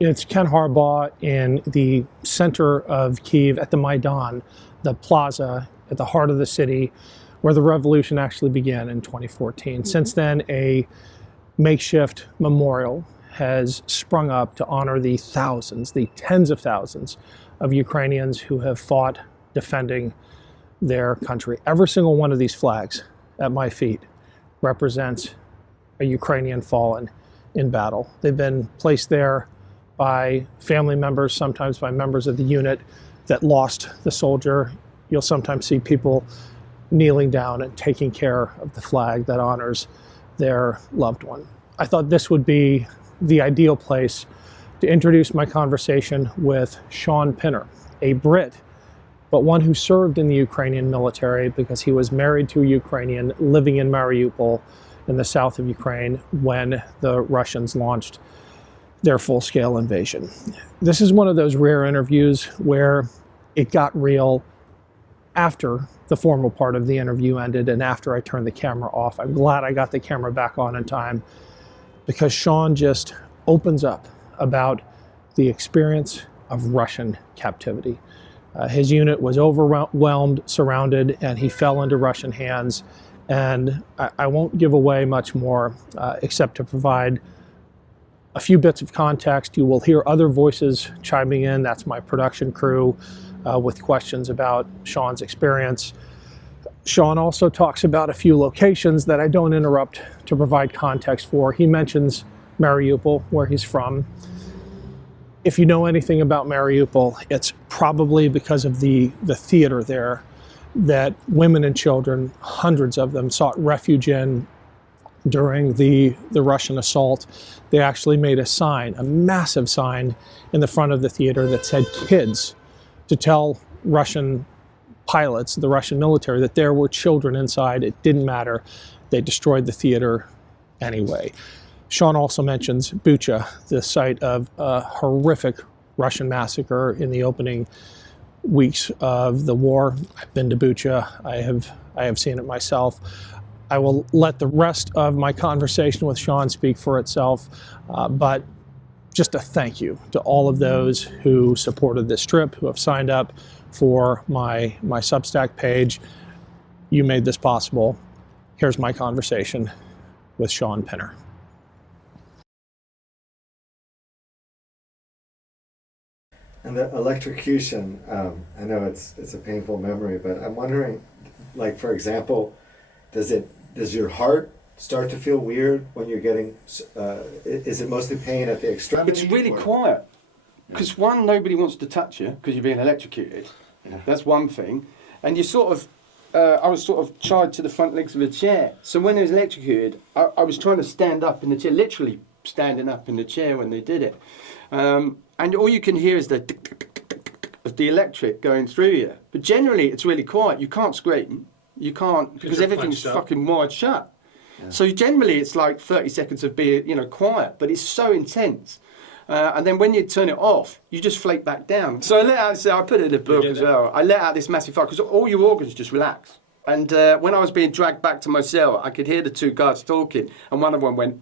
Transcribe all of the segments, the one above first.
It's Ken Harbaugh in the center of Kyiv at the Maidan, the plaza at the heart of the city where the revolution actually began in 2014. Since then, a makeshift memorial has sprung up to honor the thousands, the tens of thousands of Ukrainians who have fought defending their country. Every single one of these flags at my feet represents a Ukrainian fallen in battle. They've been placed there by family members, sometimes by members of the unit that lost the soldier. You'll sometimes see people kneeling down and taking care of the flag that honors their loved one. I thought this would be the ideal place to introduce my conversation with Shaun Pinner, a Brit, but one who served in the Ukrainian military because he was married to a Ukrainian living in Mariupol in the south of Ukraine when the Russians launched their full-scale invasion. This is one of those rare interviews where it got real after the formal part of the interview ended and after I turned the camera off. I'm glad I got the camera back on in time because Shaun just opens up about the experience of Russian captivity. His unit was overwhelmed, surrounded, and he fell into Russian hands. And I won't give away much more except to provide a few bits of context. You will hear other voices chiming in. That's my production crew with questions about Shaun's experience. Shaun also talks about a few locations that I don't interrupt to provide context for. He mentions Mariupol, where he's from. If you know anything about Mariupol, it's probably because of the theater there that women and children, hundreds of them, sought refuge in during the Russian assault. They actually made a sign, a massive sign in the front of the theater that said kids, to tell Russian pilots, the Russian military, that there were children inside. It didn't matter. They destroyed the theater anyway. Shaun also mentions Bucha, the site of a horrific Russian massacre in the opening weeks of the war. I've been to Bucha. I have seen it myself. I will let the rest of my conversation with Shaun speak for itself, but just a thank you to all of those who supported this trip, who have signed up for my Substack page. You made this possible. Here's my conversation with Shaun Pinner. And the electrocution, I know it's a painful memory, but I'm wondering, like, for example, does your heart start to feel weird when you're getting, is it mostly pain at the extremity? It's really quiet, because one, nobody wants to touch you because you're being electrocuted. Yeah. That's one thing. And you sort of, I was sort of tied to the front legs of a chair. So when I was electrocuted, I was trying to stand up in the chair, literally standing up in the chair when they did it. And all you can hear is the tick, tick, tick, tick, tick, tick of the electric going through you. But generally, it's really quiet. You can't scream. You can't, because everything's fucking wide shut. Yeah. So generally, it's like 30 seconds of being, quiet. But it's so intense. And then when you turn it off, you just float back down. So I let out, I put it in the book as well. I let out this massive fire because all your organs just relax. And when I was being dragged back to my cell, I could hear the two guards talking, and one of them went.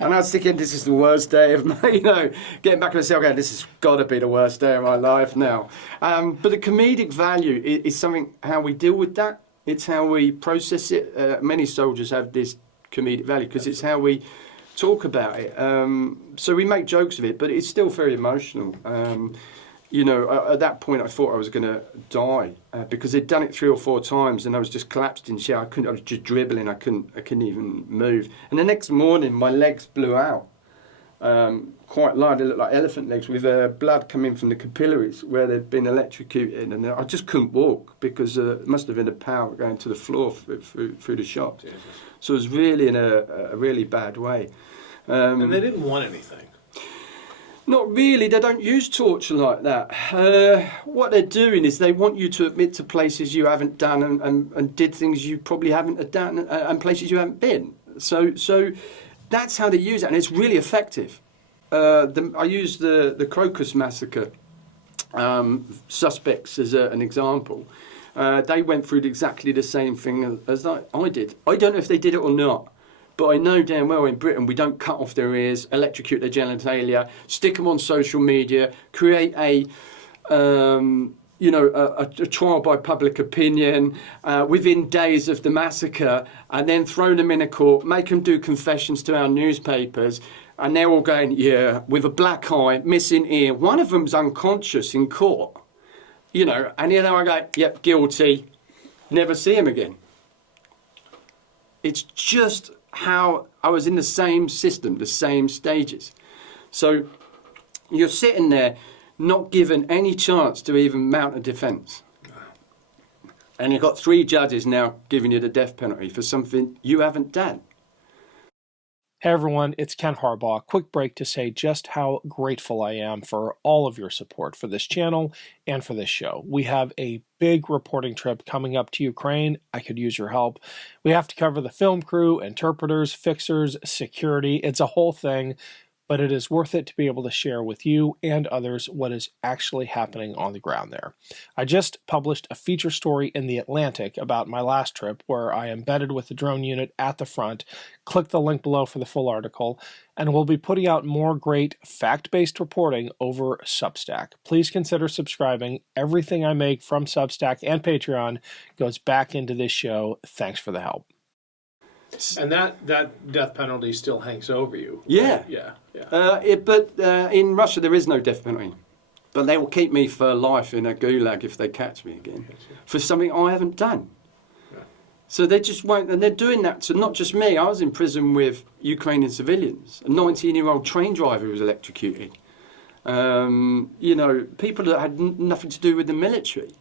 And I was thinking, this is the worst day of my, getting back to the cell, going, this has got to be the worst day of my life now. But the comedic value is something, how we deal with that. It's how we process it. Many soldiers have this comedic value because it's how we talk about it. So we make jokes of it, but it's still very emotional. At that point I thought I was going to die because they'd done it 3 or 4 times and I was just collapsed in chair. I was just dribbling. I couldn't even move. And the next morning my legs blew out quite large. They looked like elephant legs with blood coming from the capillaries where they'd been electrocuted, and I just couldn't walk because it must have been a power going to the floor through the shock. Jesus. So it was really in a really bad way. And they didn't want anything. Not really. They don't use torture like that. What they're doing is they want you to admit to places you haven't done and did things you probably haven't done and places you haven't been. So that's how they use it, and it's really effective. I use the Crocus massacre suspects as an example. They went through exactly the same thing as I did. I don't know if they did it or not, But I know damn well in Britain we don't cut off their ears, electrocute their genitalia, stick them on social media, create a trial by public opinion within days of the massacre, and then throw them in a court, make them do confessions to our newspapers, and they're all going, yeah, with a black eye, missing ear. One of them's unconscious in court, and I go, yep, guilty, never see him again. It's just how I was in the same system, the same stages. So you're sitting there not given any chance to even mount a defence. And you've got 3 judges now giving you the death penalty for something you haven't done. Hey everyone, it's Ken Harbaugh. Quick break to say just how grateful I am for all of your support for this channel and for this show. We have a big reporting trip coming up to Ukraine. I could use your help. We have to cover the film crew, interpreters, fixers, security. It's a whole thing, but it is worth it to be able to share with you and others what is actually happening on the ground there. I just published a feature story in The Atlantic about my last trip where I embedded with the drone unit at the front. Click the link below for the full article, and we'll be putting out more great fact-based reporting over Substack. Please consider subscribing. Everything I make from Substack and Patreon goes back into this show. Thanks for the help. And that death penalty still hangs over you. Yeah. Right? Yeah. In Russia there is no death penalty. But they will keep me for life in a gulag if they catch me again for something I haven't done. Yeah. So they just won't, and they're doing that to not just me. I was in prison with Ukrainian civilians. A 19-year-old train driver was electrocuted. People that had nothing to do with the military.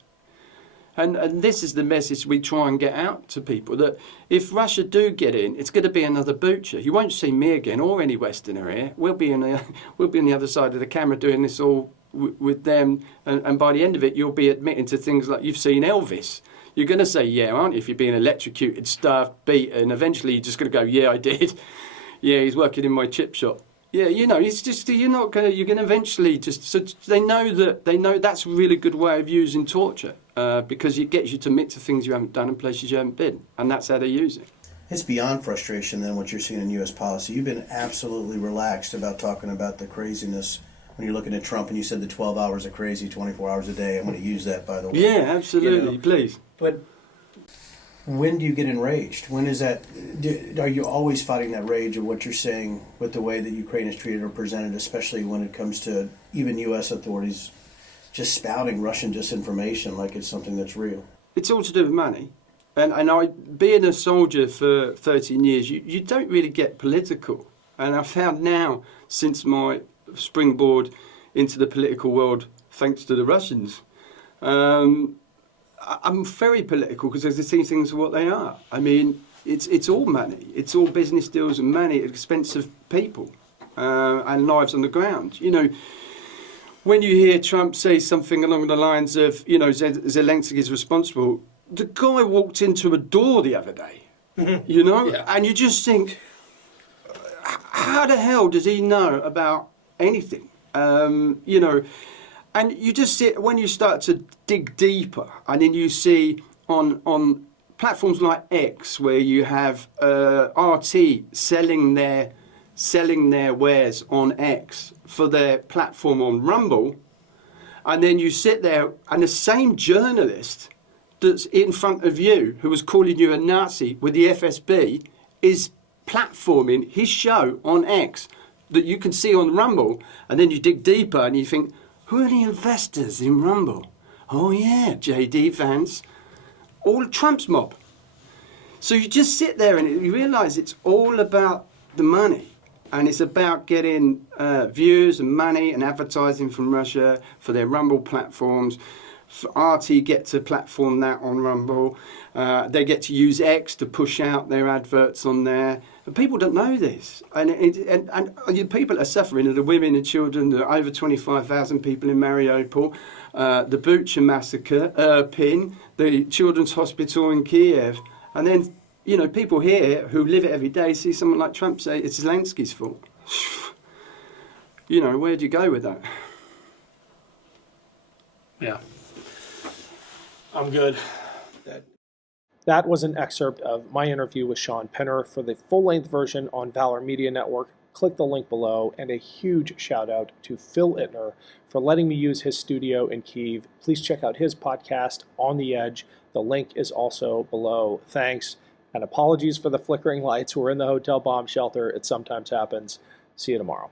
And this is the message we try and get out to people, that if Russia do get in, it's going to be another butcher. You won't see me again or any Westerner here. We'll be on the other side of the camera doing this all with them. And by the end of it, you'll be admitting to things like you've seen Elvis. You're going to say, yeah, aren't you? If you're being electrocuted, starved, beaten, eventually you're just going to go, yeah, I did. Yeah, he's working in my chip shop. Yeah, it's just, you're going to eventually just, so they know that's a really good way of using torture. Because it gets you to admit to things you haven't done and places you haven't been. And that's how they use it. It's beyond frustration than what you're seeing in U.S. policy. You've been absolutely relaxed about talking about the craziness when you're looking at Trump, and you said the 12 hours of crazy, 24 hours a day. I'm going to use that, by the way. Yeah, absolutely, please. But when do you get enraged? When is that? Are you always fighting that rage of what you're saying with the way that Ukraine is treated or presented, especially when it comes to even U.S. authorities just spouting Russian disinformation like it's something that's real? It's all to do with money. And I, being a soldier for 13 years, you don't really get political. And I found now, since my springboard into the political world, thanks to the Russians, I'm very political because I see things for what they are. I mean, it's all money. It's all business deals and money at the expense of people and lives on the ground. When you hear Trump say something along the lines of, Zelensky is responsible, the guy walked into a door the other day, Yeah. and you just think, how the hell does he know about anything? And you just sit, when you start to dig deeper, and then you see on platforms like X, where you have RT selling their wares on X for their platform on Rumble, and then you sit there and the same journalist that's in front of you, who was calling you a Nazi with the FSB, is platforming his show on X that you can see on Rumble, and then you dig deeper and you think, who are the investors in Rumble? Oh yeah, JD Vance, all Trump's mob. So you just sit there and you realise it's all about the money. And it's about getting views and money and advertising from Russia for their Rumble platforms. RT get to platform that on Rumble. They get to use X to push out their adverts on there. But people don't know this. And the people are suffering are the women and children. There are over 25,000 people in Mariupol. The Bucha massacre, Irpin, the Children's Hospital in Kiev. And then people here who live it every day see someone like Trump say it's Zelensky's fault. Where do you go with that? Yeah. I'm good. That was an excerpt of my interview with Shaun Pinner. For the full-length version on Valor Media Network, click the link below, and a huge shout out to Phil Ittner for letting me use his studio in Kyiv. Please check out his podcast, On the Edge. The link is also below. Thanks, and apologies for the flickering lights. We're in the hotel bomb shelter. It sometimes happens. See you tomorrow.